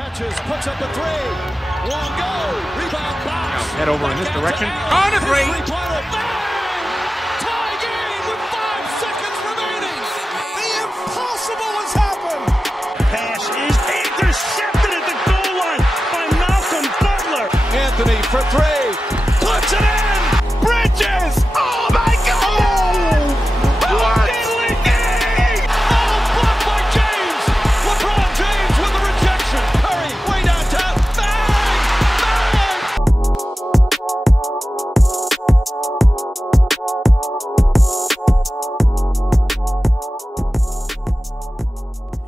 catches, puts up a three. Won't go. Rebound box. Now head over in this direction. On a three. Tie game with 5 seconds remaining. The impossible has happened. Pass is intercepted at the goal line by Malcolm Butler. Anthony for three. Puts it in. Bridges. Oh my God. What? Blocked by James. LeBron James with the rejection. Curry way downtown. Bang! Bang!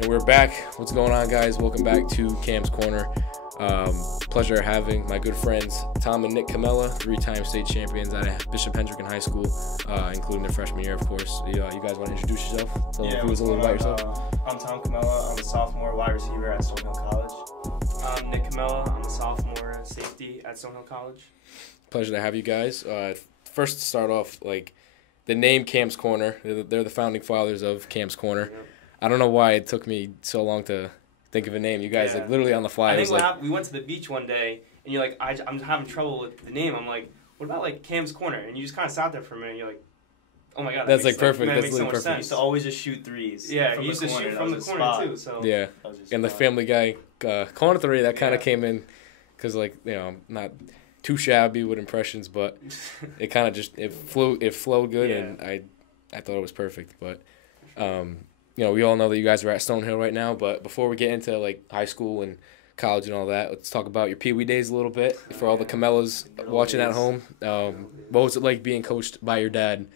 And we're back. What's going on, guys? Welcome back to Cam's Corner. Pleasure having my good friends Tom and Nic Comella, 3-time state champions at Bishop Hendricken High School, including their freshman year, of course. You guys want to introduce yourself? Tell us a little about yourself. I'm Tom Comella. I'm a sophomore wide receiver at StoneHill College. I'm Nic Comella. I'm a sophomore safety at StoneHill College. Pleasure to have you guys. First, to start off, like the name Cam's Corner. They're the founding fathers of Cam's Corner. Yep. I don't know why it took me so long to think of a name. You guys, like, literally on the fly. I think what happened, we went to the beach one day, and you're like, I'm having trouble with the name. I'm like, what about, like, Cam's Corner? And you just kind of sat there for a minute, and you're like, oh, my God. That's, like, perfect. That That's makes so much perfect. sense. He used to always just shoot threes. Yeah, he used to shoot from the corner, too. So. Yeah, and the Family Guy corner three, that kind of came in because, like, you know, not too shabby with impressions, but it kind of just, it flowed good, and I thought it was perfect. But, you know, we all know that you guys are at StoneHill right now, but before we get into, like, high school and college and all that, let's talk about your Pee Wee days a little bit for all the Comellas watching at home. What was it like being coached by your dad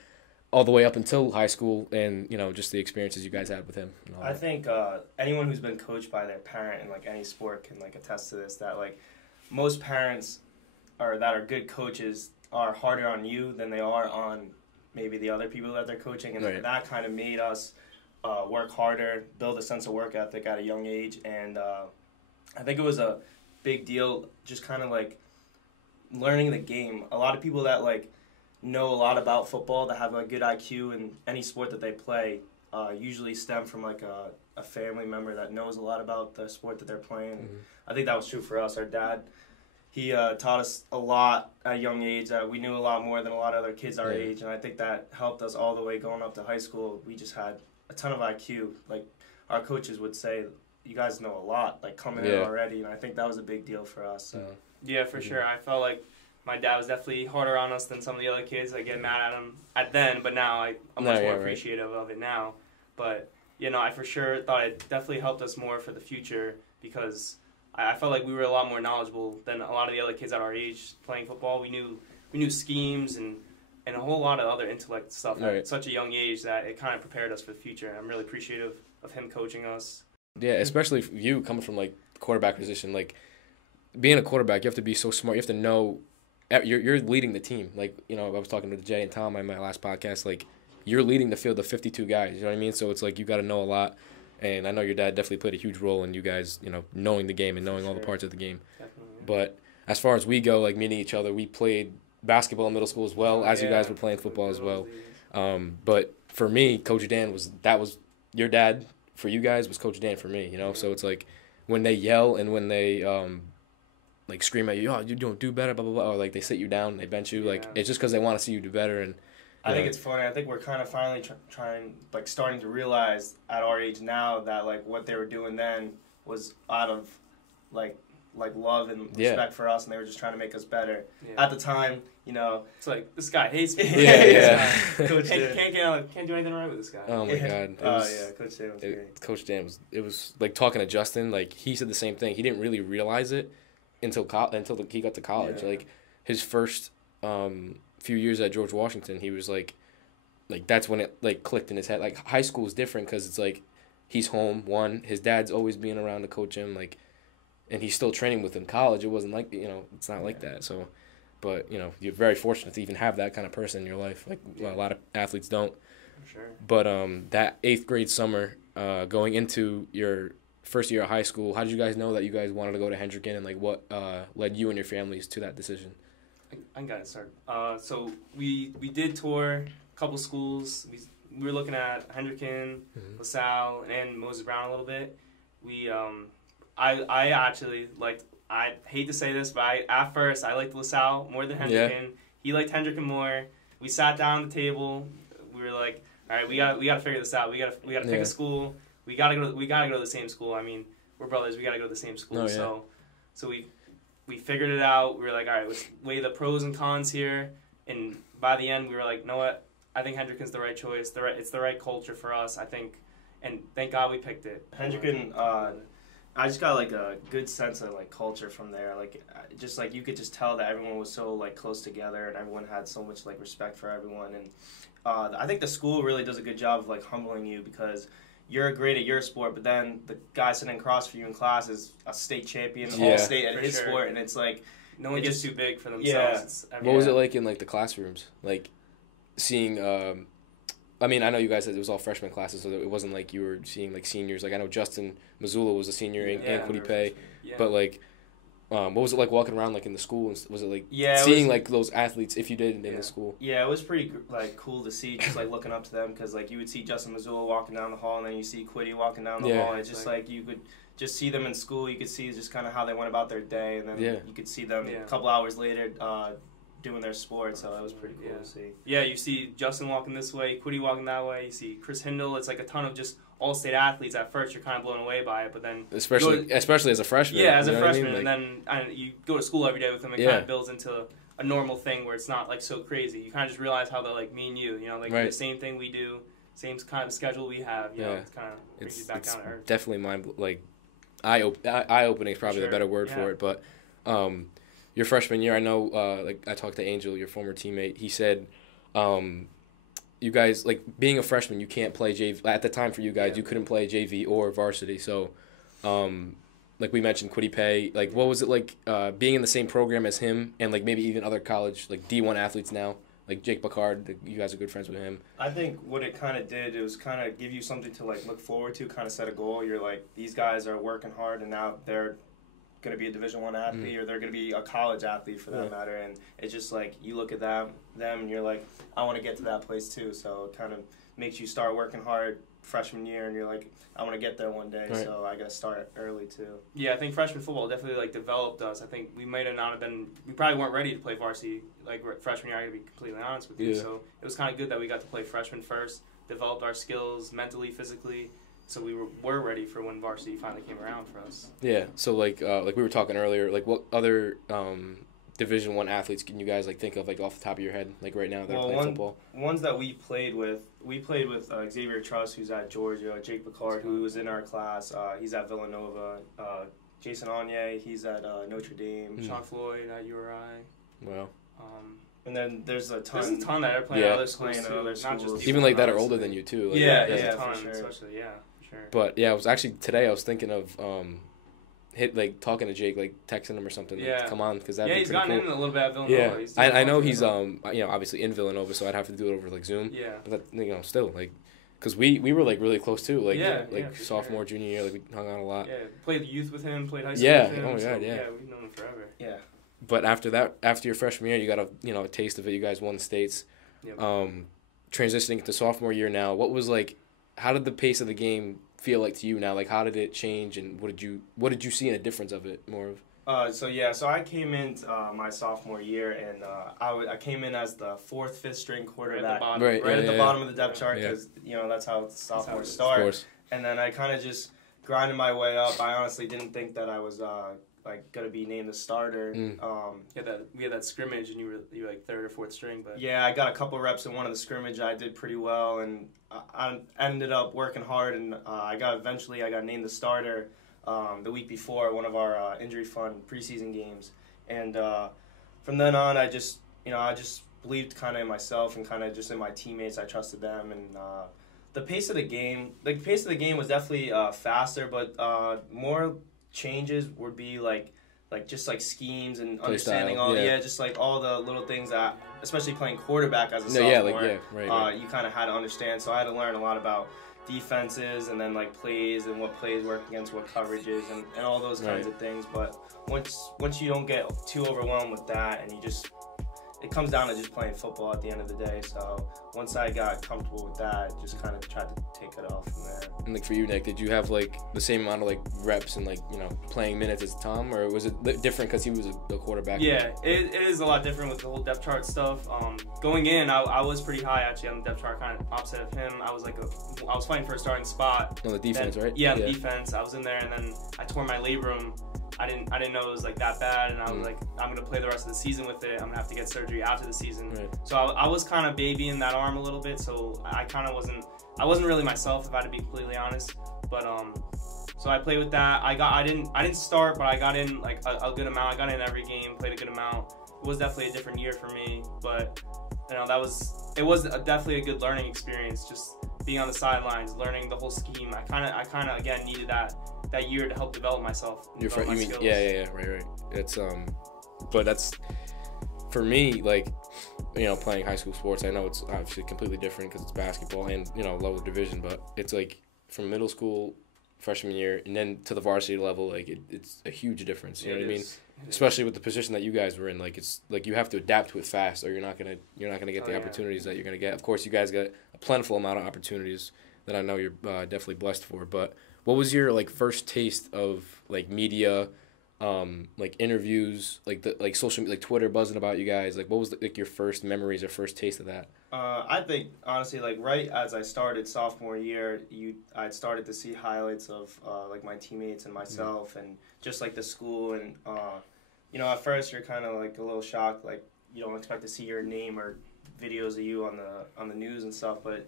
all the way up until high school, and, you know, just the experiences you guys had with him? And all I that? think anyone who's been coached by their parent in, like, any sport can, like, attest to this, that, like, most parents that are good coaches are harder on you than they are on maybe the other people that they're coaching, and that kind of made us work harder, build a sense of work ethic at a young age, and I think it was a big deal just kind of like learning the game. A lot of people that like know a lot about football, that have a good IQ in any sport that they play, usually stem from like a family member that knows a lot about the sport that they're playing. Mm-hmm. I think that was true for us. Our dad, he taught us a lot at a young age. We knew a lot more than a lot of other kids our age, and I think that helped us all the way going up to high school. We just had a ton of IQ. Like, our coaches would say, you guys know a lot, like, coming in already, and I think that was a big deal for us. So. Yeah, for sure. I felt like my dad was definitely harder on us than some of the other kids. I get mad at him then, but now I'm much more appreciative of it now. But, you know, I for sure thought it definitely helped us more for the future, because I felt like we were a lot more knowledgeable than a lot of the other kids at our age playing football. We knew schemes and a whole lot of other intellect stuff at such a young age that it kind of prepared us for the future. And I'm really appreciative of him coaching us. Yeah, especially you coming from, like, the quarterback position. Like, being a quarterback, you have to be so smart. You have to know you're leading the team. Like, you know, I was talking to Jay and Tom on my last podcast. Like, you're leading the field of 52 guys. You know what I mean? So it's like you got to know a lot. And I know your dad definitely played a huge role in you guys, you know, knowing the game and knowing all the parts of the game. Definitely. But as far as we go, like, meeting each other, we played basketball in middle school as well, as you guys were playing football as well. But for me, Coach Dan was your dad. For you guys was Coach Dan for me, you know? So it's like when they yell and when they like scream at you, oh, you don't do better, blah, blah, blah, or like they sit you down, they bench you, like it's just because they want to see you do better. And I think it's funny. I think we're kind of finally starting to realize at our age now that, like, what they were doing then was out of, like love and respect for us, and they were just trying to make us better. Yeah. At the time, you know, it's like, this guy hates me. Coach can't do anything right with this guy. Oh my God. Coach Dan was great. Coach Dan was like talking to Justin. Like, he said the same thing. He didn't really realize it until he got to college. Yeah. Like, his first few years at George Washington, he was like that's when it like clicked in his head. Like, high school is different because it's like he's home. One, his dad's always being around to coach him. Like. And he's still training with him. College, it wasn't like, you know, it's not like that. So, but, you know, you're very fortunate to even have that kind of person in your life. Like, a lot of athletes don't. For sure. But that 8th grade summer, going into your first year of high school, how did you guys know that you guys wanted to go to Hendricken, and, like, what led you and your families to that decision? I got it started. So we did tour a couple schools. We were looking at Hendricken, LaSalle, and Moses Brown a little bit. We I actually liked. I hate to say this, but at first I liked LaSalle more than Hendricken. Yeah. He liked Hendricken more. We sat down at the table. We were like, all right, we gotta figure this out. We gotta pick a school. We gotta go to the same school. I mean, we're brothers. We gotta go to the same school. Oh, yeah. So we figured it out. We were like, all right, let's weigh the pros and cons here. And by the end, we were like, you know what? I think Hendricken's the right choice. It's the right culture for us, I think. And thank God we picked it. Hendricken, I just got like a good sense of like culture from there. Like, just like you could just tell that everyone was so like close together and everyone had so much like respect for everyone. And I think the school really does a good job of like humbling you because you're great at your sport, but then the guy sitting across from you in class is a state champion, all state at his sport, and it's like no one gets too big for themselves. Yeah. What was it like in like the classrooms? Like seeing, I mean, I know you guys said it was all freshman classes, so it wasn't like you were seeing like seniors. Like I know Justin Missoula was a senior in Quiddy but like, what was it like walking around like in the school? Was it like seeing like those athletes if you did in the school? Yeah, it was pretty like cool to see, just like looking up to them because like you would see Justin Missoula walking down the hall and then you see Quiddy walking down the hall and it's just like you could just see them in school. You could see just kind of how they went about their day and then you could see them a couple hours later doing their sport, so that was pretty cool to see. Yeah, you see Justin walking this way, Quiddy walking that way. You see Chris Hindle. It's like a ton of just all-state athletes. At first, you're kind of blown away by it, but then especially as a freshman. Yeah, as a freshman, I mean? And then you go to school every day with them. It kind of builds into a normal thing where it's not like so crazy. You kind of just realize how they're like me and you. You know, like the same thing we do, same kind of schedule we have. You know, it's kind of brings you back down to earth. Definitely eye-opening is probably the better word for it, but. Your freshman year, I know, like I talked to Angel, your former teammate. He said, you guys, like being a freshman, you can't play JV. At the time for you guys, you couldn't play JV or varsity. So, like we mentioned, Quiddy Pay. Like, what was it like being in the same program as him, and like maybe even other college like D1 athletes now, like Jake Picard? You guys are good friends with him. I think what it kind of did, it was kind of give you something to like look forward to, kind of set a goal. You're like, these guys are working hard, and now they're going to be a Division I athlete or they're going to be a college athlete for that matter, and it's just like you look at them and you're like, I want to get to that place too, so it kind of makes you start working hard freshman year and you're like, I want to get there one day, so I got to start early too. Yeah, I think freshman football definitely like developed us. I think we might have not have been, we probably weren't ready to play varsity like freshman year, I got to be completely honest with you, so it was kind of good that we got to play freshman first, developed our skills mentally, physically, so we were ready for when varsity finally came around for us. Yeah. So like we were talking earlier, like what other Division I athletes can you guys like think of like off the top of your head like right now that are playing football? Ones that we played with Xavier Truss, who's at Georgia, Jake Picard, who was in our class, he's at Villanova, Jason Anye, he's at Notre Dame, Sean Floyd at URI. Wow. And then there's a ton. There's a ton that are playing other schools, not just even like that are older than you too. Like, for sure. Especially, sure. But yeah, I was actually today I was thinking of talking to Jake, like texting him or something. Yeah. Like, come on, because that'd be he's pretty gotten cool. in a little bit at Villanova. Yeah, I know he's obviously in Villanova, so I'd have to do it over like Zoom. Yeah. But that, still like, because we were like really close too. Like sophomore, junior year, like we hung out a lot. Yeah, played youth with him, played high school with him. Oh my God, Yeah, we've known him forever. Yeah. But after your freshman year, you got a taste of it. You guys won the states. Yep. Transitioning to sophomore year now, what was like? How did the pace of the game feel like to you now? Like, how did it change, and what did you see in a difference of it more of? So I came in my sophomore year, and I came in as the 4th, 5th string quarterback, right at the bottom of the depth chart, because that's how sophomores start. And then I kind of just grinded my way up. I honestly didn't think that I was gonna be named the starter. We had that scrimmage, and you were like 3rd or 4th string, but I got a couple reps in one of the scrimmage. I did pretty well, and I ended up working hard, and I got named the starter the week before one of our injury fund preseason games, and from then on I just believed kind of in myself and kind of just in my teammates. I trusted them, and the pace of the game was definitely faster, but more changes would be like just like schemes and understanding just like all the little things that, especially playing quarterback as a sophomore, you kind of had to understand. So I had to learn a lot about defenses and then like plays and what plays work against what coverages and all those kinds of things. But once you don't get too overwhelmed with that and you just it comes down to just playing football at the end of the day. So once I got comfortable with that, just kind of tried to take it off from there. And like for you, Nick, did you have like the same amount of like reps and like, you know, playing minutes as Tom, or was it different because he was a quarterback? Yeah, it is a lot different with the whole depth chart stuff. Going in, I was pretty high actually on the depth chart, kind of opposite of him. I was fighting for a starting spot. On the defense, then, right? Yeah, on the defense. I was in there, and then I tore my labrum. I didn't know it was like that bad, and I was like, I'm gonna play the rest of the season with it. I'm gonna have to get surgery after the season. Right. So I was kind of babying that arm a little bit. So I wasn't really myself, if I had to be completely honest. But so I played with that. I didn't start, but I got in like a good amount. I got in every game, played a good amount. It was definitely a different year for me, but you know it was definitely a good learning experience. Just being on the sidelines, learning the whole scheme. I kind of again needed that year to help develop myself. You mean, yeah, right. It's but that's for me, like, you know, playing high school sports. I know it's obviously completely different because it's basketball and, you know, lower division, but it's like from middle school, freshman year, and then to the varsity level, like it's a huge difference. You know what I mean? Especially with the position that you guys were in, like it's like you have to adapt to it fast, or you're not gonna get the opportunities that you're gonna get. Of course, you guys got a plentiful amount of opportunities that I know you're definitely blessed for. But what was your like first taste of like media, like interviews, like social, like Twitter buzzing about you guys? Like what was like your first memories or first taste of that? I think honestly, like right as I started sophomore year, I'd started to see highlights of like my teammates and myself, and just like the school, and you know, at first you're kind of like a little shocked, like you don't expect to see your name or videos of you on the news and stuff, but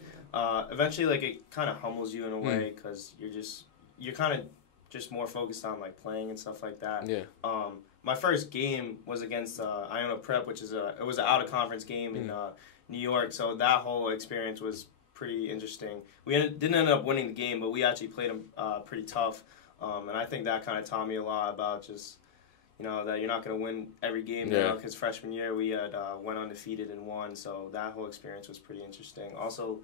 eventually like it kind of humbles you in a way, because you're kind of just more focused on like playing and stuff like that. Yeah. My first game was against Iona Prep, which is it was an out of conference game in New York, so that whole experience was pretty interesting. We didn't end up winning the game, but we actually played them pretty tough, and I think that kind of taught me a lot about just, you know, that you're not going to win every game now, because freshman year we had went undefeated and won, so that whole experience was pretty interesting. Also,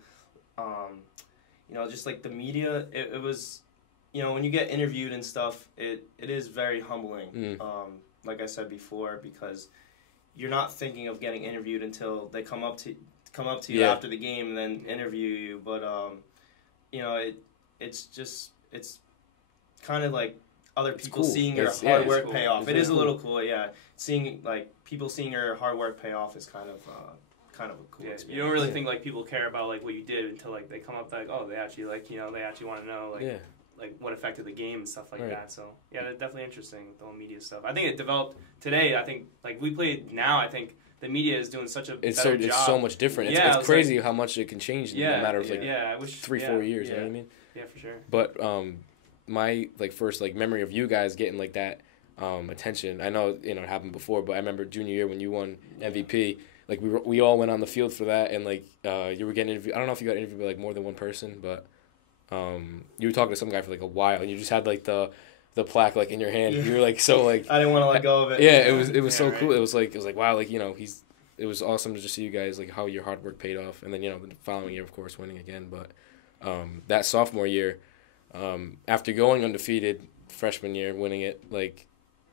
you know, just like the media, it was, you know, when you get interviewed and stuff, it is very humbling, like I said before, because you're not thinking of getting interviewed until they come up to you after the game and then interview you. But you know, it's kind of like other people seeing your hard work pay off. It is a little cool, seeing like people seeing your hard work pay off is kind of a cool experience. You don't really think like people care about like what you did until like they come up like, oh, they actually like, you know, they actually want to know like like what affected the game and stuff like that. So yeah, that's definitely interesting, the whole media stuff. I think it developed today. I think like we played now. I think the media is doing such a better job. It's so much different. It's crazy how much it can change in a matter of like 3-4 years. You know what I mean? Yeah, for sure. But my like first like memory of you guys getting like that attention. I know, you know, it happened before, but I remember junior year when you won MVP. Like we all went on the field for that, and like you were getting interviewed. I don't know if you got interviewed by like more than one person, but you were talking to some guy for like a while, and you just had like the plaque like in your hand. You were like so like I didn't want to let go of it. Yeah, it was so cool. It was like wow, like, you know, it was awesome to just see you guys like how your hard work paid off, and then, you know, the following year of course winning again. But that sophomore year, after going undefeated freshman year, winning it, like,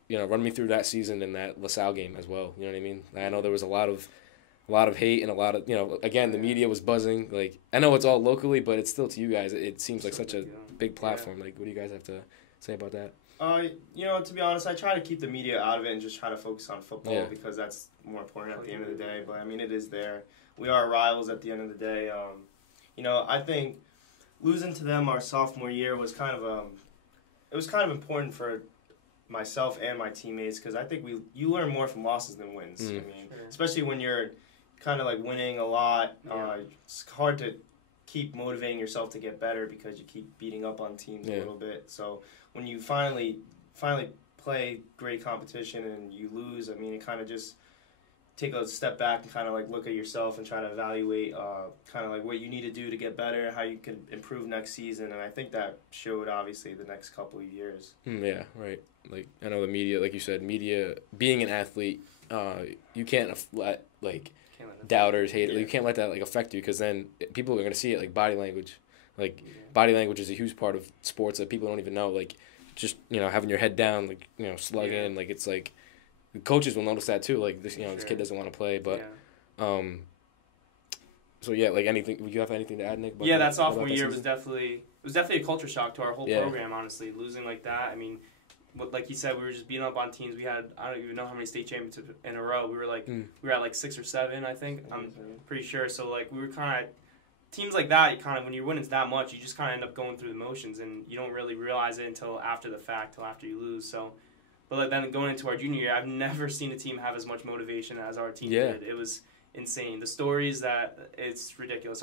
you know, run me through that season and that LaSalle game as well. You know what I mean? I know there was a lot of hate and a lot of, you know, again, the media was buzzing. Like, I know it's all locally, but it's still, to you guys, it seems like such a big platform. Like, what do you guys have to say about that? You know, to be honest, I try to keep the media out of it and just try to focus on football, because that's more important at the end of the day. But I mean, it is there. We are rivals at the end of the day. You know, I think losing to them our sophomore year was kind of important for myself and my teammates, because I think you learn more from losses than wins. I mean, especially when you're kind of like winning a lot. It's hard to keep motivating yourself to get better because you keep beating up on teams a little bit. So when you finally play great competition and you lose, I mean, it kind of just take a step back and kind of like look at yourself and try to evaluate kind of like what you need to do to get better, how you can improve next season. And I think that showed obviously the next couple of years. Yeah, right. Like, I know the media, like you said, being an athlete, you can't let like doubters, hate it. You can't let that like affect you, because then people are going to see it, like body language. Like body language is a huge part of sports that people don't even know. Like, just, you know, having your head down, like, you know, slugging, like it's like the coaches will notice that too. Like this, this kid doesn't want to play, but so yeah, like anything. Would you have anything to add, Nick? Yeah, that sophomore year was definitely a culture shock to our whole program. Honestly, losing like that. I mean, like he said, we were just beating up on teams. We had I don't even know how many state championships in a row. We were like we were at like 6 or 7, I think. I'm pretty sure. So like we were kind of teams like that. You kind of when you're winning that much, you just kind of end up going through the motions, and you don't really realize it until after the fact, till after you lose. So, but like then going into our junior year, I've never seen a team have as much motivation as our team did. It was insane. The stories it's ridiculous.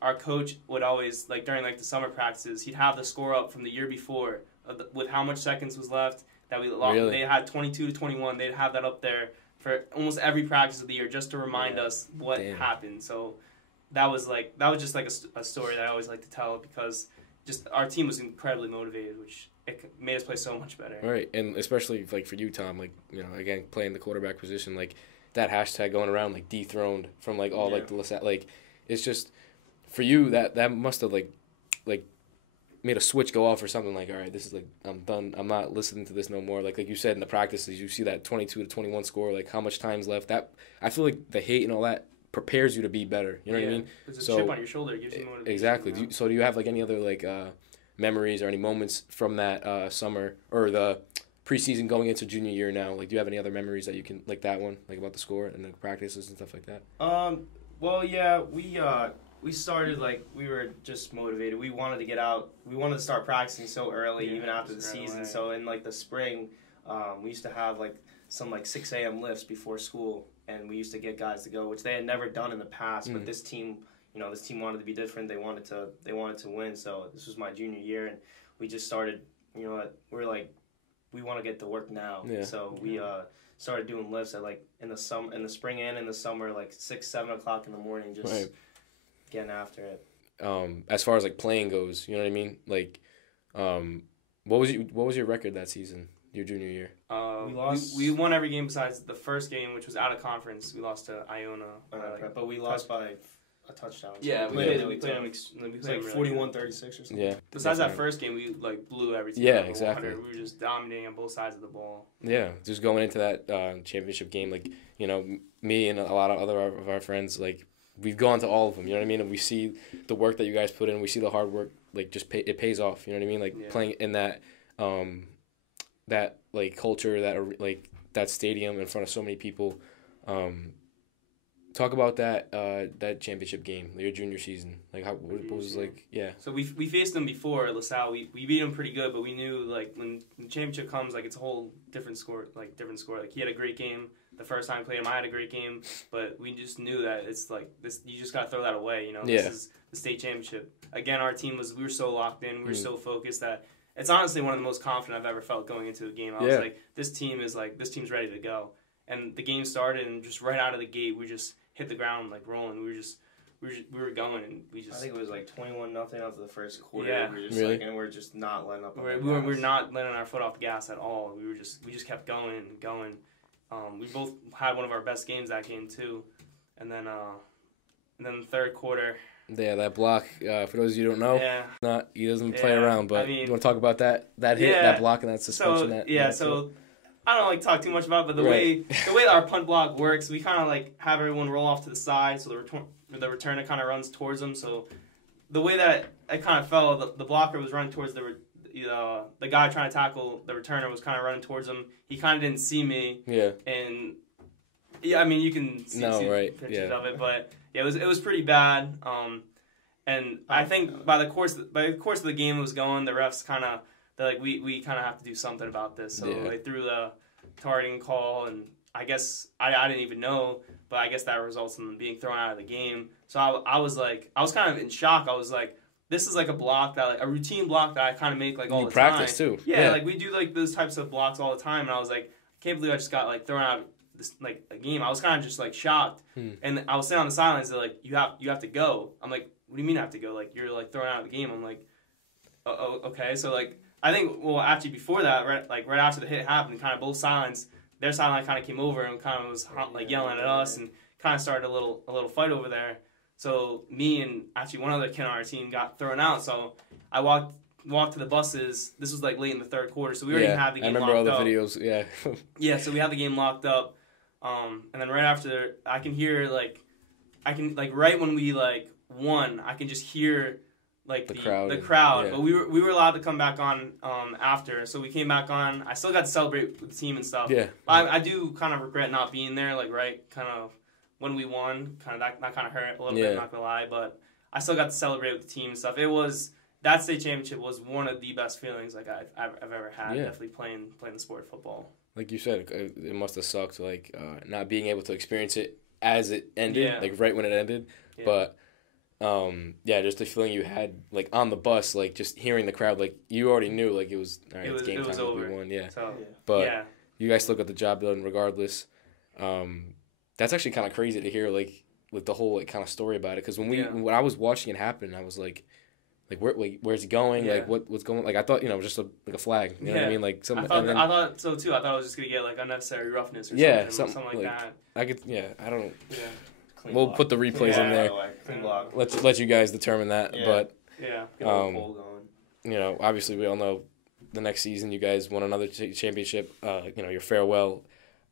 Our coach would always, like during like the summer practices, he'd have the score up from the year before with how much seconds was left that we lost. Really? They had 22-21. They'd have that up there for almost every practice of the year just to remind us what happened. So that was just like a story that I always like to tell because just our team was incredibly motivated, which it made us play so much better. Right, and especially like for you, Tom, like again playing the quarterback position, like that hashtag going around like dethroned from like all like the like it's just for you that must have like made a switch go off or something like, all right, this is like I'm done. I'm not listening to this no more. Like you said in the practices, you see that 22-21 score, like how much time's left. That I feel like the hate and all that prepares you to be better. You know what I mean? It's a chip on your shoulder. It gives you motivation. Exactly. Do you have like any other like memories or any moments from that summer or the preseason going into junior year now? Like, do you have any other memories that you can like that one, like about the score and the practices and stuff like that? Well, yeah, we started like we were just motivated. We wanted to get out. We wanted to start practicing so early, even after the season. So in like the spring, we used to have like some like 6 a.m. lifts before school, and we used to get guys to go, which they had never done in the past. But this team, this team wanted to be different. They wanted to win. So this was my junior year, and we just started. We're like, we want to get to work now. Yeah. So we started doing lifts at like in the spring and in the summer, like 6-7 o'clock in the morning, just getting after it. As far as like playing goes, you know what I mean? Like, what was your record that season, your junior year? We lost. We won every game besides the first game, which was out of conference. We lost to Iona, but we lost by a touchdown. So yeah, we played them like 41-36 or something. Yeah. Besides that first game, we like blew everything. Yeah, exactly. We were just dominating on both sides of the ball. Yeah, just going into that championship game, like me and a lot of other of our friends, like we've gone to all of them. You know what I mean? And we see the work that you guys put in. We see the hard work. Like it pays off. You know what I mean? Like playing in that that like culture, that like that stadium in front of so many people. Talk about that championship game, your junior season. Like what was like? Yeah. So we faced them before LaSalle. We beat them pretty good, but we knew like when the championship comes, like it's a whole different score. Like he had a great game the first time I played him. I had a great game, but we just knew that it's like this. You just gotta throw that away. This is the state championship. Again, our team we were so locked in. We were so focused that it's honestly one of the most confident I've ever felt going into a game. I was like, this team's ready to go. And the game started, and just right out of the gate, we just hit the ground like rolling. We were going, and we just. I think it was like 21-0 after the first quarter. Yeah, we were just and we're just not letting up. We're not letting our foot off the gas at all. We just kept going and going. We both had one of our best games that game too, and then the third quarter. Yeah, that block. For those of you who don't know, he doesn't play around. But you want to talk about that hit, that block, and that suspension. So I don't like talk too much about it, but the way our punt block works, we kind of like have everyone roll off to the side, so the returner kind of runs towards them. So the way that it kind of fell, the blocker was running towards the guy trying to tackle the returner was kind of running towards him. He kind of didn't see me. Yeah. And I mean you can see pictures of it, but it was pretty bad. And I think by the course of the game it was going, the refs kind of. They're like, we kind of have to do something about this. So they threw the targeting call, and I guess I didn't even know, but I guess that results in them being thrown out of the game. So I was kind of in shock. I was like, this is like a block a routine block that I kind of make like all the time. Practice too. Yeah, like we do like those types of blocks all the time, and I was like, I can't believe I just got like thrown out of this like a game. I was kind of just like shocked, and I was sitting on the sidelines. They're like, you have to go. I'm like, what do you mean I have to go? Like you're like thrown out of the game. I'm like, oh okay. So like. I think, actually before that, right after the hit happened, kind of both sidelines, their sideline kind of came over and kind of was yelling at us and kind of started a little fight over there. So me and actually one other kid on our team got thrown out. So I walked walk to the buses. This was like late in the third quarter, so we already had the game locked up. I remember all the videos. Yeah. Yeah, so we had the game locked up, and then right after, I can hear right when we like won, I can just hear like the crowd. Yeah. But we were allowed to come back on after, so we came back on. I still got to celebrate with the team and stuff. Yeah. I do kind of regret not being there, like kind of when we won, kind of that kind of hurt a little bit. Not gonna lie, but I still got to celebrate with the team and stuff. It was that state championship was one of the best feelings like I've ever had. Yeah. Definitely playing the sport of football. Like you said, it must have sucked, like not being able to experience it as it ended, like right when it ended. Yeah. But just the feeling you had like on the bus, like just hearing the crowd, like you already knew, like it was all right. It's game time. Over. We won, So, but you guys still got the job done regardless. That's actually kind of crazy to hear, like the whole like kind of story about it. Because when I was watching it happen, I was like where's he going? Yeah. Like what's going? Like I thought, just like a flag. You know what I mean? Like I thought so too. I thought I was just gonna get like unnecessary roughness or something like that. I could. Yeah, I don't. Yeah. We'll put the replays in there. Clean block. Let you guys determine that. Yeah. But get a poll going. Obviously we all know the next season you guys won another championship. Your farewell.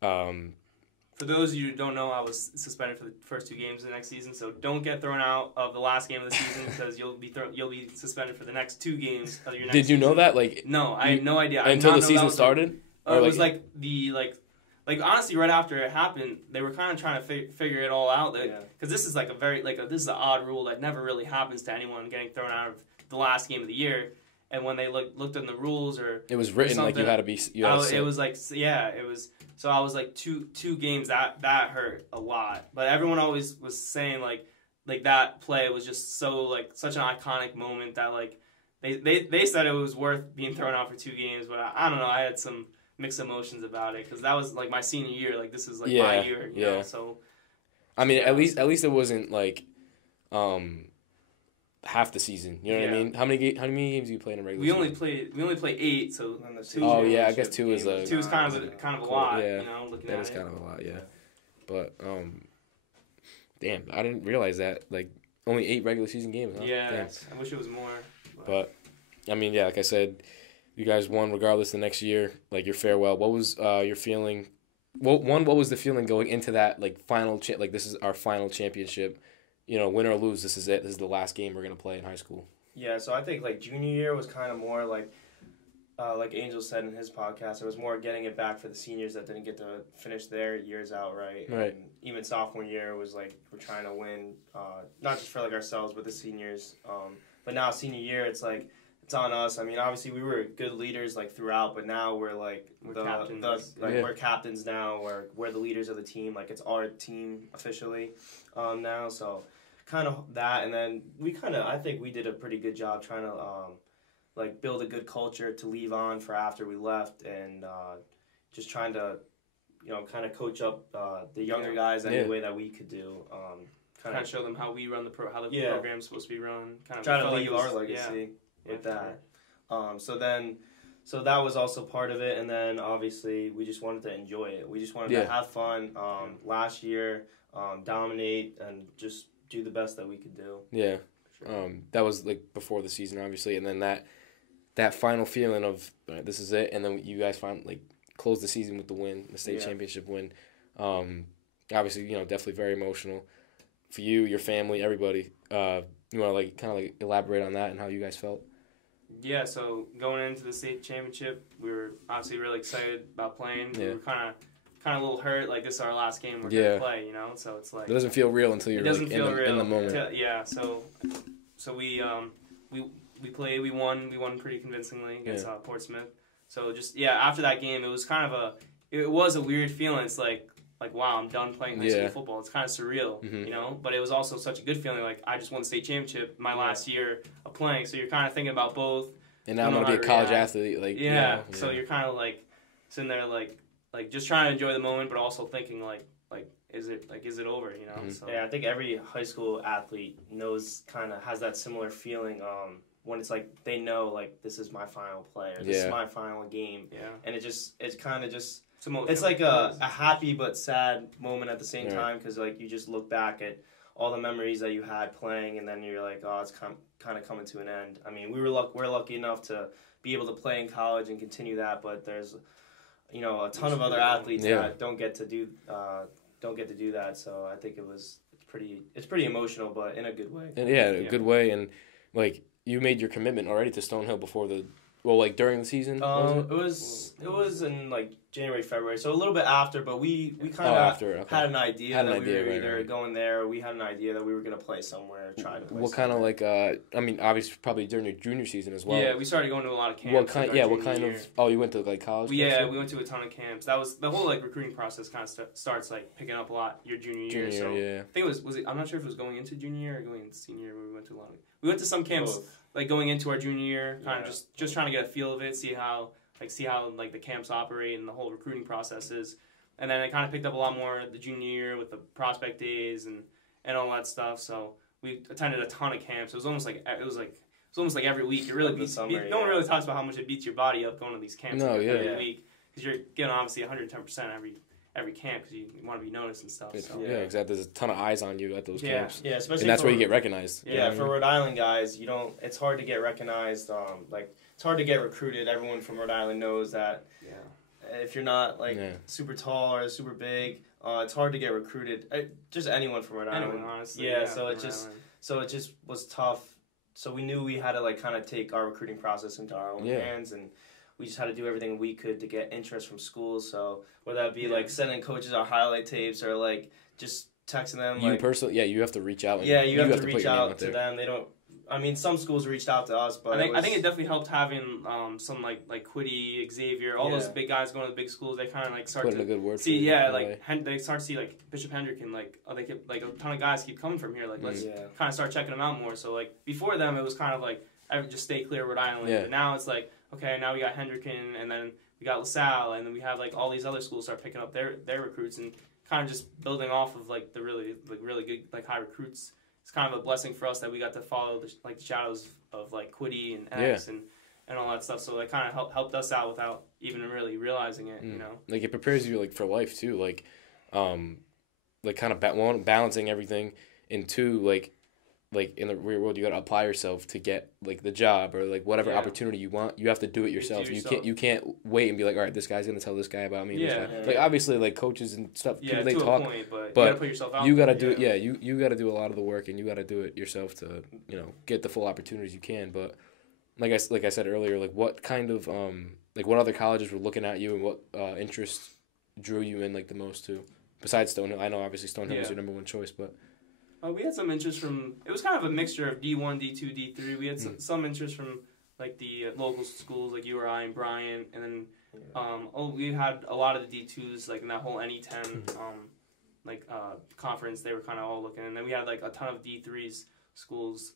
For those of you who don't know, I was suspended for the first 2 games of the next season, so don't get thrown out of the last game of the season because you'll be suspended for the next 2 games of your next season. Did you know that? No, I had no idea. Until the season started? It was honestly right after it happened, they were kind of trying to figure it all out. Because this is like this is an odd rule that never really happens to anyone getting thrown out of the last game of the year. And when they looked in the rules it was written like you had to be. It was like it was. So I was like two games that hurt a lot. But everyone always was saying like that play was just so like such an iconic moment that like they said it was worth being thrown out for 2 games. But I don't know. I had some mixed emotions about it because that was like my senior year. Like this is like my year. You know? So I mean, at least it wasn't like half the season. You know what I mean? How many games do you play in a regular season? We only play 8, so 2. Oh yeah, I guess 2 is 2 is kind of a lot. Yeah, looking that at is it. kind of a lot. Yeah, but damn, I didn't realize that. Like only 8 regular season games. Huh? Yeah, I wish it was more. But I mean, like I said, you guys won regardless the next year. Like your farewell, what was your feeling? What was the feeling going into that like final like this is our final championship? Win or lose, this is it. This is the last game we're gonna play in high school. Yeah, so I think like junior year was kind of more like Angel said in his podcast, it was more getting it back for the seniors that didn't get to finish their years out right. Right. And even sophomore year was like we're trying to win, not just for like ourselves but the seniors. But now senior year, it's like it's on us. I mean, obviously we were good leaders like throughout, but now we're captains. We're captains now. We're the leaders of the team. Like it's our team officially now. So kind of that, and then I think we did a pretty good job trying to like build a good culture to leave on for after we left, and just trying to kind of coach up the younger guys any way that we could do. Kind of show them how we run the program's supposed to be run. Kind of try to leave our legacy with that. So that was also part of it, and then obviously we just wanted to enjoy it. We just wanted to have fun. Last year, dominate and just do the best that we could do. Yeah, that was like before the season, obviously, and then that final feeling of this is it, and then you guys finally closed the season with the win, the state championship win. Obviously, definitely very emotional for you, your family, everybody. You want to kind of elaborate on that and how you guys felt? Yeah, so going into the state championship, we were obviously really excited about playing. Yeah. We were kind of a little hurt, like this is our last game we're gonna play, So it's like it doesn't feel real until you're in the moment. So we played, we won pretty convincingly against Portsmouth. So just after that game, it was kind of it was a weird feeling. It's like wow, I'm done playing high school football. It's kind of surreal, But it was also such a good feeling. Like I just won the state championship my last year of playing. So you're kind of thinking about both. And now I'm gonna be a college athlete. So you're kind of like sitting there like just trying to enjoy the moment, but also thinking like is it over? So. Yeah, I think every high school athlete has that similar feeling. When it's like they know like this is my final play or this is my final game. Yeah. And it's like a happy but sad moment at the same time because like you just look back at all the memories that you had playing, and then you're like, oh, it's kind of coming to an end. I mean, we're lucky enough to be able to play in college and continue that, but there's, you know, a ton of other athletes that don't get to do that. So I think it's pretty emotional, but in a good way. And a good way. And like, you made your commitment already to StoneHill before during the season. It was in like January, February, so a little bit after. But we kind of had an idea that we were either going there, or we had an idea that we were going to play somewhere, try to play. What kind of like? I mean, obviously, probably during your junior season as well. Yeah, we started going to a lot of camps. What kind of? Oh, you went to like college? We went to a ton of camps. That was the whole like recruiting process. Kind of starts like picking up a lot your junior year. So I think it was it? I'm not sure if it was going into junior year or going into senior year. We went to a lot of. We went to some camps. Both. Like going into our junior year, kind of just trying to get a feel of it, see how the camps operate and the whole recruiting process is, and then I kind of picked up a lot more the junior year with the prospect days and all that stuff. So we attended a ton of camps. It was almost like every week. It really beats. No one really talks about how much it beats your body up going to these camps every week, because you're getting obviously 110% every camp because you want to be noticed and stuff. So. Yeah, exactly. There's a ton of eyes on you at those camps. Yeah, especially and that's where you get recognized. Yeah, for Rhode Island guys, it's hard to get recognized. It's hard to get recruited. Everyone from Rhode Island knows that. Yeah. If you're not super tall or super big, it's hard to get recruited. Just anyone from Rhode Island. Anyone, honestly. Yeah, so it just was tough. So we knew we had to like kind of take our recruiting process into our own hands, and we just had to do everything we could to get interest from schools. So whether that be like sending coaches our highlight tapes or like just texting them. You personally, you have to reach out. You have to reach out to them. They don't. I mean, some schools reached out to us, but I think it definitely helped having some like Quiddy, Xavier, all those big guys going to the big schools. They kind of like start put in a good word see, they start to see like Bishop Hendricken, like they keep, like a ton of guys keep coming from here. Like let's kind of start checking them out more. So like before them, it was kind of like I would just stay clear of Rhode Island. But now it's like, okay, now we got Hendricken, and then we got LaSalle, and then we have like all these other schools start picking up their recruits, and kind of just building off of like the really good like high recruits. It's kind of a blessing for us that we got to follow the shadows of like Quiddy and X and all that stuff. So that kind of helped us out without even really realizing it. You know, like it prepares you like for life too. Like kind of balancing everything, and two like in the real world, you got to apply yourself to get like the job or like whatever opportunity you want. You have to do it yourself. You can't wait and be like, all right, this guy's gonna tell this guy about me. Like obviously, like coaches and stuff, people they talk, point, but you gotta put yourself out. You gotta do it. Yeah, you gotta do a lot of the work, and you gotta do it yourself to get the full opportunities you can. But like I said earlier, like what kind of like what other colleges were looking at you, and what interests drew you in like the most too, besides StoneHill? I know obviously StoneHill was your number one choice, but. We had some interest from. It was kind of a mixture of D1, D2, D3. We had some interest from like the local schools like URI and Bryant, and then we had a lot of the D2s like in that whole NE10 conference. They were kind of all looking, and then we had like a ton of D3s schools.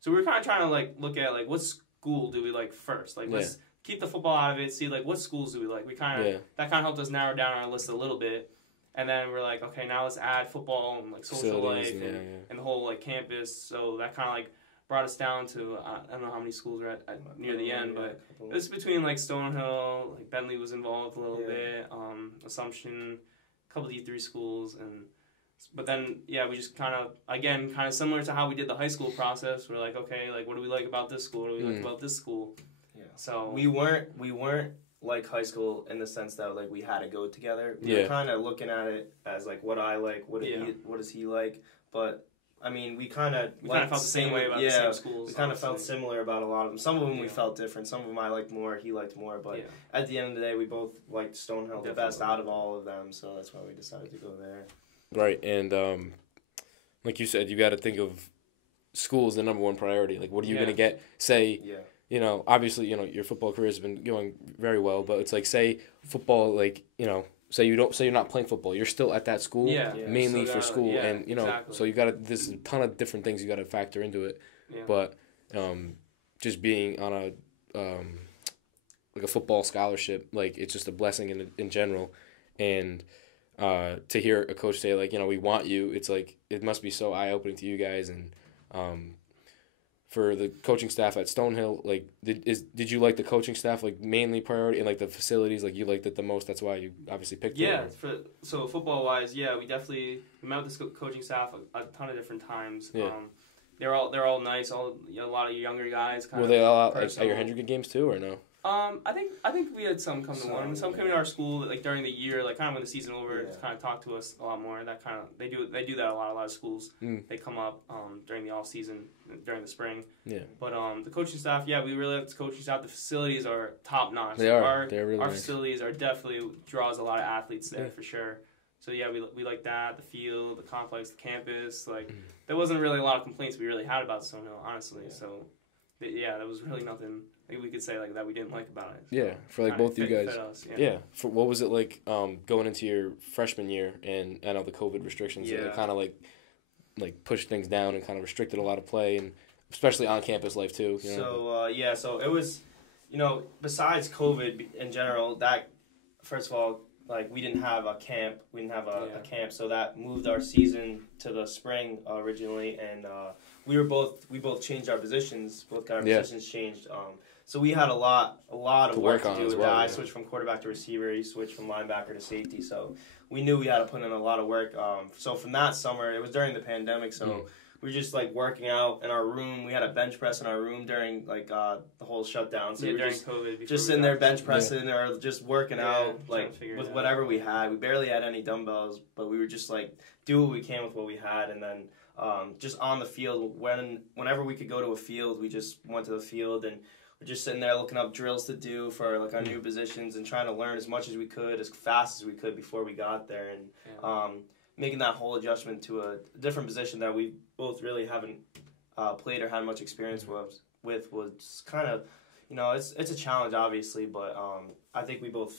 So we were kind of trying to like look at like what school do we like first? Like let's keep the football out of it. See like what schools do we like? We kind of that kind of helped us narrow down our list a little bit. And then we're like, okay, now let's add football and like social life and the whole like campus. So that kind of like brought us down to I don't know how many schools are at near the end, but it was between like StoneHill, like Bentley was involved a little bit, Assumption, a couple D3 schools, but then we just kind of similar to how we did the high school process. We're like, okay, like what do we like about this school? What do we like about this school? Yeah. So we weren't like high school in the sense that like we had to go together. We were kind of looking at it as like what I like, what does he like, but I mean we kind of felt the same way about the same schools. We kind of felt similar about a lot of them. Some of them we felt different. Some of them I liked more, he liked more, but at the end of the day we both liked StoneHill the best out of all of them, so that's why we decided to go there. Right, and like you said, you got to think of school as the number one priority. Like what are you going to get, say obviously, your football career has been going very well, but it's like, say football, like, say you're not playing football, you're still at that school, mainly for school, and, so you got to, there's a ton of different things you got to factor into it, but just being on a, like a football scholarship, like, it's just a blessing in general, and to hear a coach say, like, we want you, it's like, it must be so eye-opening to you guys, and, for the coaching staff at StoneHill, like, did you like the coaching staff, like, mainly priority, and, like, the facilities, like, you liked it the most, that's why you obviously picked it? Yeah, so football-wise, yeah, we met with this coaching staff a ton of different times. Yeah. They're all nice, a lot of younger guys. Were they all out at your Hendricken games, too, or no? I think we had some come to one. Some came to our school like during the year, like kind of when the season over, just kind of talk to us a lot more. That kind of they do that a lot of schools. They come up during the off season, during the spring. Yeah. But the coaching staff, yeah, we really like the coaching staff. The facilities are top notch. They are. They're really our nice. Facilities are definitely draws a lot of athletes there for sure. So yeah, we like that. The field, the complex, the campus. Like there wasn't really a lot of complaints we really had about StoneHill, honestly. Yeah. So yeah, there was really nothing we could say like that we didn't like about it. So yeah, for like both you guys. Us, yeah. For what was it like going into your freshman year, and I know the COVID restrictions kind of like pushed things down and kind of restricted a lot of play, and especially on campus life too. You know? So it was, besides COVID in general, that first of all, like we didn't have a camp, a camp, so that moved our season to the spring originally, and we both changed our positions, both got our positions changed. So we had a lot of work to do with that. I switched from quarterback to receiver. He switched from linebacker to safety. So we knew we had to put in a lot of work. So from that summer, it was during the pandemic. So we were just like working out in our room. We had a bench press in our room during like the whole shutdown. So we were during COVID, just sitting there bench pressing or just working out like with whatever we had. We barely had any dumbbells, but we were just like do what we can with what we had, and then just on the field whenever we could go to a field, we just went to the field and. We're just sitting there looking up drills to do for like our new positions and trying to learn as much as we could, as fast as we could before we got there, and making that whole adjustment to a different position that we both really haven't played or had much experience with was kind of, it's a challenge obviously, but I think we both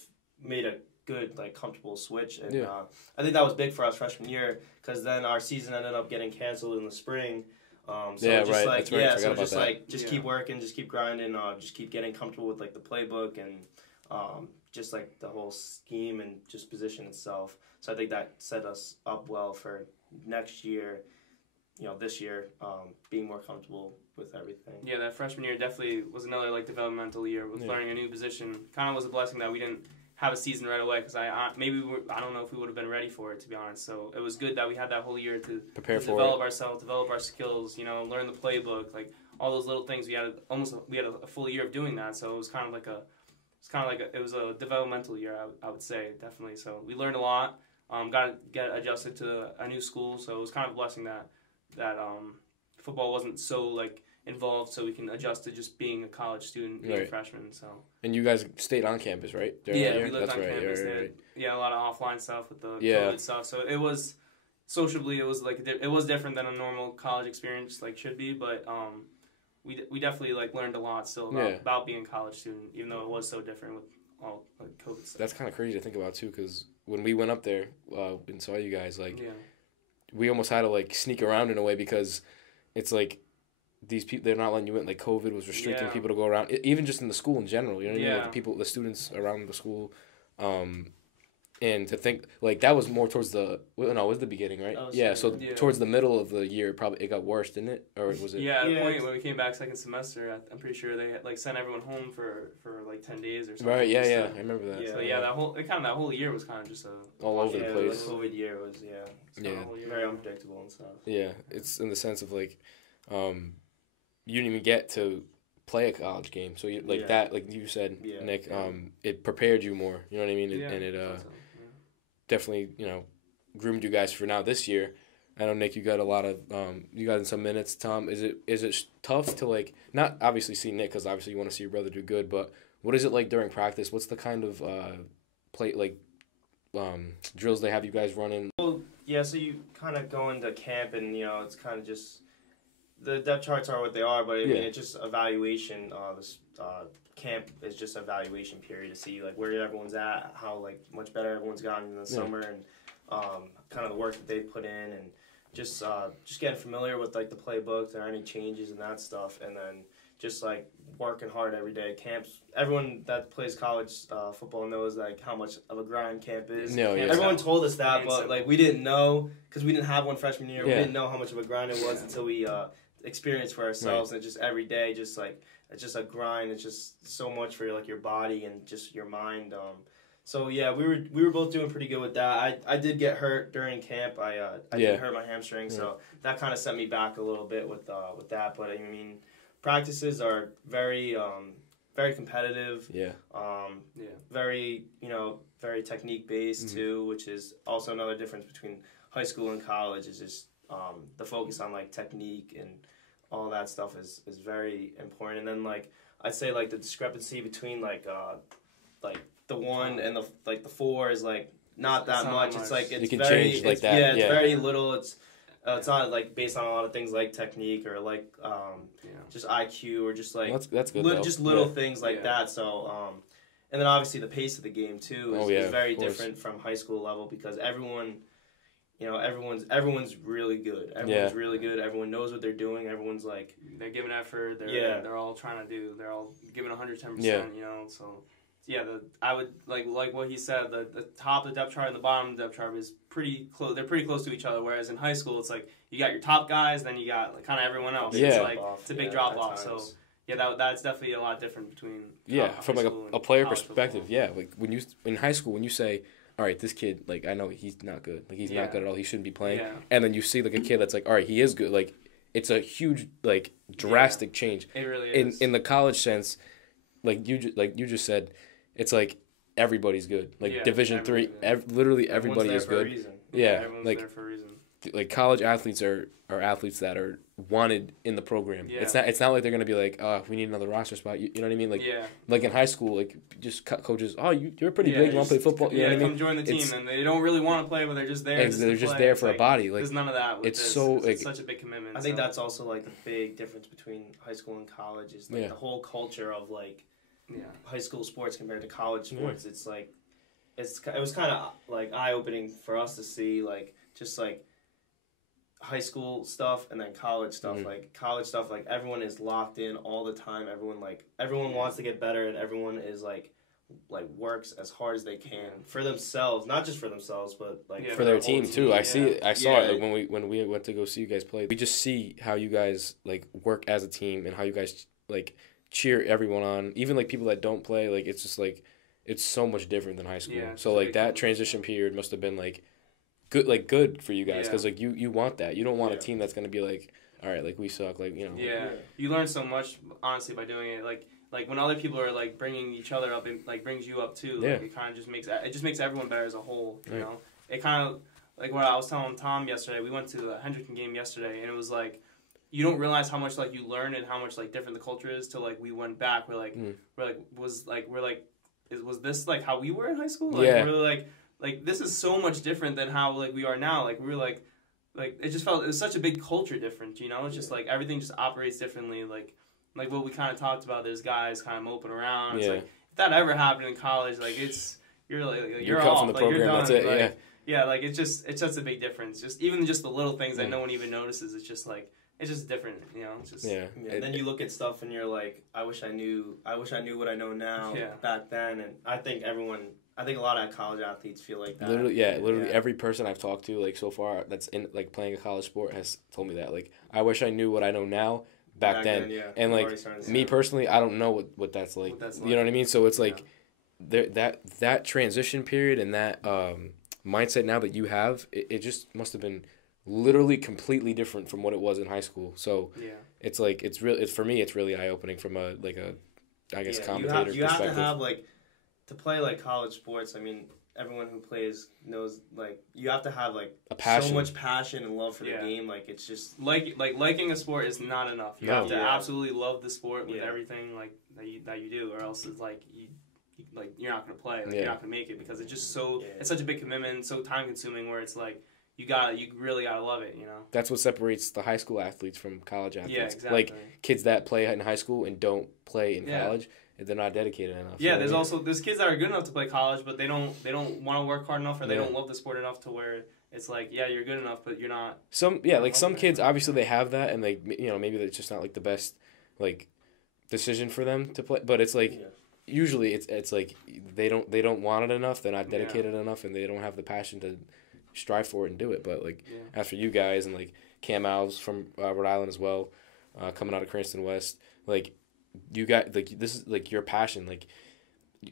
made a good like comfortable switch, and I think that was big for us freshman year because then our season ended up getting canceled in the spring. Keep working, just keep grinding, just keep getting comfortable with like the playbook and just like the whole scheme and just position itself. So I think that set us up well for next year, this year, being more comfortable with everything. Yeah, that freshman year definitely was another like developmental year with learning a new position. Kind of was a blessing that we didn't have a season right away because I don't know if we would have been ready for it, to be honest. So it was good that we had that whole year to develop ourselves, develop our skills, learn the playbook, like all those little things. We had a full year of doing that. So it was kind of like it was a developmental year, I would say, definitely. So we learned a lot. Got to get adjusted to a new school. So it was kind of a blessing that football wasn't so like involved, so we can adjust to just being a college student, being a freshman. So. And you guys stayed on campus, right? We lived on campus. A lot of offline stuff with the COVID stuff. So it was sociably, it was different than a normal college experience like should be. But we definitely like learned a lot still about being a college student, even though it was so different with all like COVID stuff. That's kind of crazy to think about too, because when we went up there and saw you guys, we almost had to like sneak around in a way because it's like. These people, they're not letting you in. Like COVID was restricting people to go around, even just in the school in general. You know what I mean? Like the students around the school, and to think like that was more towards it was the beginning, right? Towards the middle of the year, probably it got worse, didn't it? Or was it? Yeah, at the point when we came back second semester, I'm pretty sure they had, like sent everyone home for like 10 days or something. Right? Yeah, I remember that. Yeah, so that whole year was kind of just all over the place. The COVID year was very unpredictable and stuff. Yeah, it's in the sense of like. You didn't even get to play a college game, so you that, like you said, Nick. It prepared you more. You know what I mean? And it definitely groomed you guys for now this year. I know Nick, you got a lot of you got in some minutes. Tom, is it tough to like not obviously see Nick because obviously you want to see your brother do good, but what is it like during practice? What's the kind of drills they have you guys running? Well, so you kind of go into camp and it's kind of just. The depth charts are what they are, but I mean, it's just evaluation. This camp is just evaluation period to see like where everyone's at, how like much better everyone's gotten in the summer, and kind of the work that they've put in, and just getting familiar with like the playbook, there are any changes and that stuff, and then just like working hard every day. Camps, everyone that plays college football knows like how much of a grind camp is. Everyone told us that, but like we didn't know because we didn't have one freshman year. We didn't know how much of a grind it was until we. experience for ourselves, and just every day, just like it's just a grind. It's just so much for like your body and just your mind. So yeah, we were both doing pretty good with that. I did get hurt during camp. I did hurt my hamstring, so that kind of set me back a little bit with that. But I mean, practices are very very competitive. Yeah. Very very technique based too, which is also another difference between high school and college. Is just the focus on like technique and all that stuff is very important. And then like I'd say like the discrepancy between like the 1 and the 4 is like not that much. It's like it's you can very change like that. It's very little. It's not like based on a lot of things like technique or like just IQ or just like that's good. Just little things like that. So and then obviously the pace of the game too is very different from high school level because everyone. Everyone's really good. Everyone's really good. Everyone knows what they're doing. Everyone's like they're giving effort. They're all trying to do. They're all giving 110%. You know, so yeah. I would like what he said. The top of the depth chart and the bottom of the depth chart is pretty close. They're pretty close to each other. Whereas in high school, it's like you got your top guys, then you got like, kind of everyone else. Yeah. It's like it's a big drop off. So yeah, that's definitely a lot different between from like a player perspective. Football. Yeah, like when you in high school when you say, all right, this kid, like, I know he's not good. Like, he's not good at all. He shouldn't be playing. Yeah. And then you see, like, a kid that's like, all right, he is good. Like, it's a huge, like, drastic change. It really is. In the college sense, like you just said, it's like everybody's good. Like, Division III, literally everybody is good. Yeah. Everyone's like, there for a reason. Like, college athletes are athletes that are wanted in the program. Yeah. It's not like they're going to be like, oh, we need another roster spot. You know what I mean? Like, like in high school, like, just coaches, oh, you're pretty big. You want to play football? You know what I mean? Come join the team. And they don't really want to play, but they're just there. They're just there for a body. Like, there's none of that. It's such a big commitment. I think that's also, like, the big difference between high school and college is, like, the whole culture of, like, high school sports compared to college sports. It's, like, it was kind of, like, eye-opening for us to see, like, just, like, high school stuff and then college stuff. Like college stuff, like everyone is locked in all the time. Everyone wants to get better, and everyone is like works as hard as they can for themselves, not just for themselves, but like for their team too. I saw it like when we went to go see you guys play. We just see how you guys like work as a team and how you guys like cheer everyone on, even like people that don't play. Like it's just like it's so much different than high school. So like that transition period must have been like good for you guys because like you want that. You don't want a team that's gonna be like, all right, like we suck, like you learn so much honestly by doing it. Like when other people are like bringing each other up, it like brings you up too. Like it kind of just makes everyone better as a whole. You know, it kind of like what I was telling Tom yesterday. We went to the Hendricken game yesterday, and it was like you don't realize how much like you learn and how much like different the culture is till like we went back. Was this like how we were in high school? Like, we're like this is so much different than how like we are now. Like we were like it just felt it was such a big culture difference. You know, it's just like everything just operates differently. Like what we kind of talked about. There's guys kind of moping around. It's like if that ever happened in college, like you're off. From the like program, you're done. That's it. Like, like it's just a big difference. Just even just the little things that no one even notices. It's just like it's just different. You know, it's just And then you look at stuff and you're like, I wish I knew what I know now back then. And I think a lot of college athletes feel like that. Literally every person I've talked to like so far that's in like playing a college sport has told me that. Like I wish I knew what I know now back then. And like me personally, I don't know what that's like. You know what I mean? So it's like that transition period and that mindset now that you have, it just must have been literally completely different from what it was in high school. So it's like for me it's really eye opening from a I guess commentator you perspective. have to have like to play like college sports. I mean, everyone who plays knows like you have to have like a passion. So much passion and love for the game. Like it's just liking a sport is not enough. You have to absolutely love the sport with everything like that you do, or else it's like you're not gonna play. Like, you're not gonna make it because it's just so it's such a big commitment, so time consuming. Where it's like you really gotta love it. You know. That's what separates the high school athletes from college athletes. Yeah, exactly. Like kids that play in high school and don't play in college. They're not dedicated enough. Yeah, there's kids that are good enough to play college, but they don't want to work hard enough, or they don't love the sport enough to where it's like, you're good enough, but you're not. Some kids obviously they have that, and they maybe it's just not like the best like decision for them to play. But it's like usually it's like they don't want it enough, they're not dedicated enough, and they don't have the passion to strive for it and do it. But like as for you guys and like Cam Alves from Rhode Island as well. coming out of Cranston West. Like, you got, like, this is, like, your passion. Like,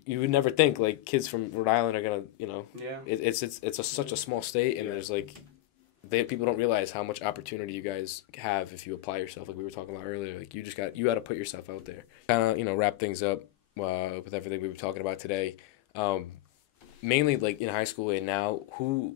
you would never think, like, kids from Rhode Island are going to, you know. Yeah. It's such a small state, and there's, like, people don't realize how much opportunity you guys have if you apply yourself, like we were talking about earlier. Like, you got to put yourself out there. Kind of, you know, wrap things up with everything we were talking about today. Mainly, like, in high school and now, who,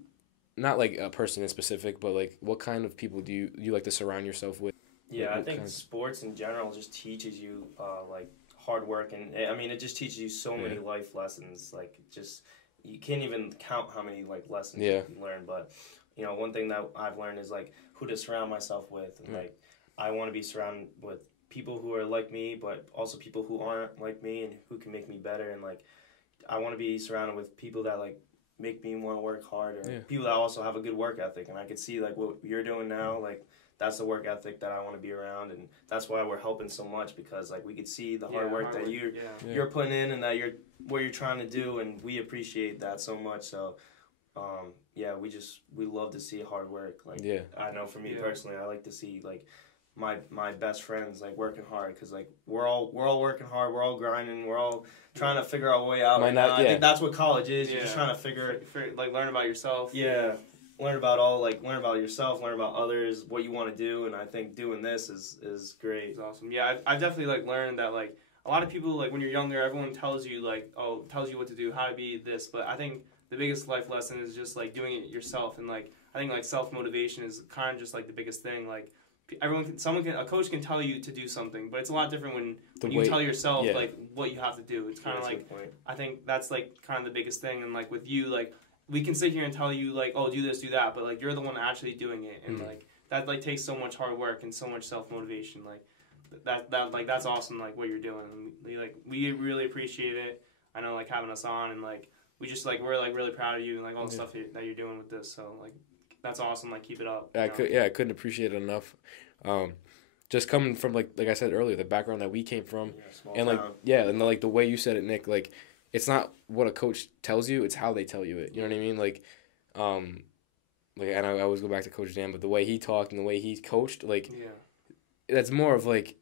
not like a person in specific, but like, what kind of people do you like to surround yourself with? Yeah, I think sports in general just teaches you like hard work, and I mean, it just teaches you so many life lessons. Like, just you can't even count how many like lessons you can learn. But you know, one thing that I've learned is like who to surround myself with, and like I want to be surrounded with people who are like me, but also people who aren't like me and who can make me better. And like, I want to be surrounded with people that like make me want to work hard, or people that also have a good work ethic. And I could see like what you're doing now, like that's the work ethic that I want to be around, and that's why we're helping so much, because like we could see the hard work that you're putting in, and that what you're trying to do, and we appreciate that so much. So we love to see hard work. Like, I know for me personally, I like to see like my best friends like working hard, because like we're all working hard, we're all grinding, we're all trying to figure our way out. I think that's what college is. You're just trying to figure like learn about yourself. Learn about yourself, learn about others, what you want to do, and I think doing this is great. It's awesome. Yeah, I've definitely like learned that like a lot of people, like when you're younger, everyone tells you like, tells you what to do, how to be this, but I think the biggest life lesson is just like doing it yourself. And like I think like self-motivation is kind of just like the biggest thing. Like a coach can tell you to do something, but it's a lot different when you tell yourself like what you have to do. It's kind of like, I think that's like kind of the biggest thing. And like with you, like we can sit here and tell you like, oh, do this, do that, but like you're the one actually doing it, and like that like takes so much hard work and so much self-motivation. Like that like that's awesome, like what you're doing. And we really appreciate it. I know like having us on, and like we just like we're like really proud of you and like all the stuff that you're doing with this. So like that's awesome. Like keep it up. I couldn't appreciate it enough. Just coming from like I said earlier, the background that we came from, and like and like the way you said it, Nick, like it's not what a coach tells you, it's how they tell you it. You know what I mean? Like, and I always go back to Coach Dan, but the way he talked and the way he coached, like, that's more of like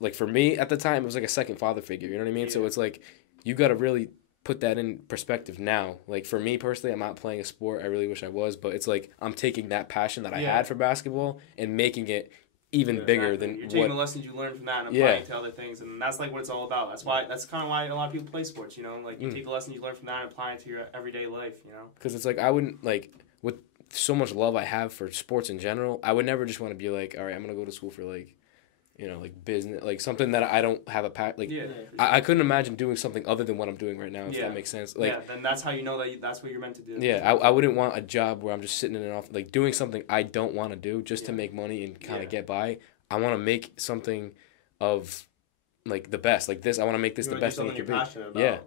like for me at the time, it was like a second father figure. You know what I mean? Yeah. So it's like you got to really put that in perspective now. Like for me personally, I'm not playing a sport. I really wish I was, but it's like I'm taking that passion that I had for basketball and making it even bigger than you're taking the lessons you learned from that and applying it to other things, and that's like what it's all about. That's kind of why a lot of people play sports, you know, like you take the lesson you learn from that and apply it to your everyday life, you know. Because it's like I wouldn't like, with so much love I have for sports in general, I would never just want to be like, all right, I'm gonna go to school for like, you know, like business, like something that I don't have I couldn't imagine doing something other than what I'm doing right now, if that makes sense. Like, then that's how you know that that's what you're meant to do. Yeah, I wouldn't want a job where I'm just sitting in an office, like doing something I don't want to do just to make money and kind of get by. I want to make something of like the best, like this. I want to make this the best thing it could be. Yeah,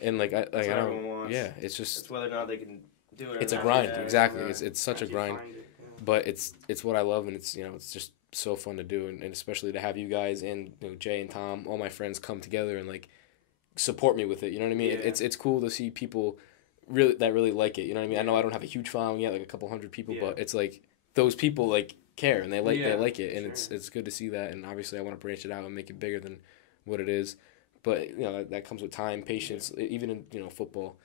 and like I don't. Yeah, it's just. It's whether or not they can do it. It's a grind, exactly. It's such a grind, but it's what I love, and it's it's just so fun to do, and especially to have you guys and Jay and Tom, all my friends come together and like support me with it. You know what I mean? Yeah. It's cool to see people really like it. You know what I mean? I know I don't have a huge following yet, like a couple hundred people, but it's like those people like care and they like it, and it's good to see that. And obviously I want to branch it out and make it bigger than what it is, but that comes with time, patience, even in football.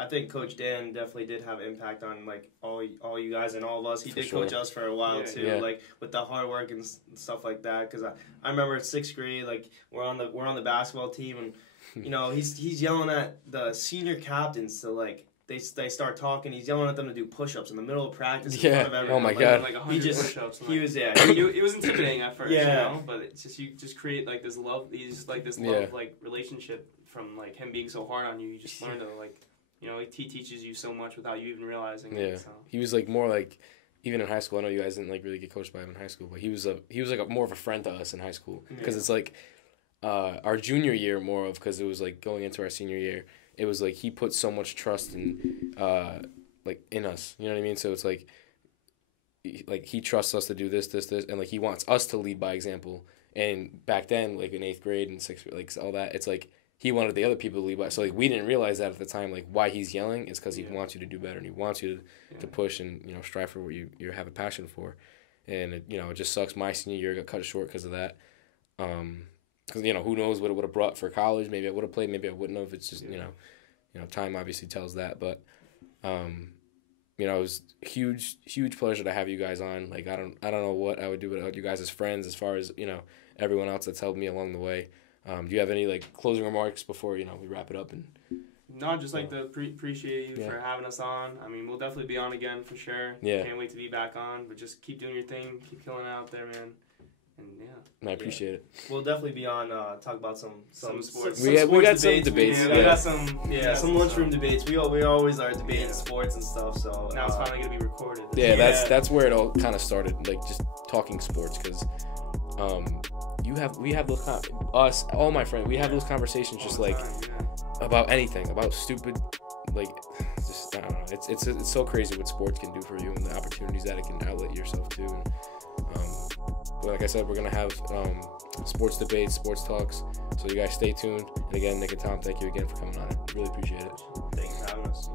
I think Coach Dan definitely did have impact on like all you guys and all of us. He did coach us for a while too, like with the hard work and stuff like that. Because I remember in 6th grade, like we're on the basketball team, and he's yelling at the senior captains to like. They start talking. He's yelling at them to do push-ups in the middle of practice in front of everyone. Oh my God! Like 100 push-ups. He was it was intimidating at first, but it's just you just create like this love. He's just like this love like relationship from like him being so hard on you. You just learn to like he teaches you so much without you even realizing it. So. He was like more like even in high school. I know you guys didn't like really get coached by him in high school, but he was like more of a friend to us in high school because it's like our junior year more of because it was like going into our senior year. It was like he put so much trust in us. You know what I mean? So it's like he trusts us to do this, and like he wants us to lead by example. And back then, like in 8th grade and 6th grade, like all that, it's like he wanted the other people to lead by. So like we didn't realize that at the time. Like why he's yelling is because he wants you to do better and he wants you to push and strive for what you have a passion for. and it just sucks. My senior year got cut short because of that. Because who knows what it would have brought for college? Maybe I would have played, maybe I wouldn't have. It's just time obviously tells that, but it was huge pleasure to have you guys on. Like I don't know what I would do without you guys as friends, as far as everyone else that's helped me along the way. Do you have any like closing remarks before we wrap it up? And no, just like to appreciate you for having us on. I mean, we'll definitely be on again for sure. Yeah. Can't wait to be back on, but just keep doing your thing, keep killing it out there, man. And I appreciate it. We'll definitely be on talk about some sports. We got some debates. We got some lunchroom debates. We always are debating sports and stuff. So now it's finally gonna be recorded. Yeah, that's where it all kind of started. Like just talking sports, because we have those all my friends, we have those conversations just like about anything, about stupid, like just I don't know. It's so crazy what sports can do for you and the opportunities that it can outlet yourself to. And, but like I said, we're gonna have sports debates, sports talks. So you guys stay tuned. And again, Nic and Tom, thank you again for coming on. I really appreciate it. Thanks for having us.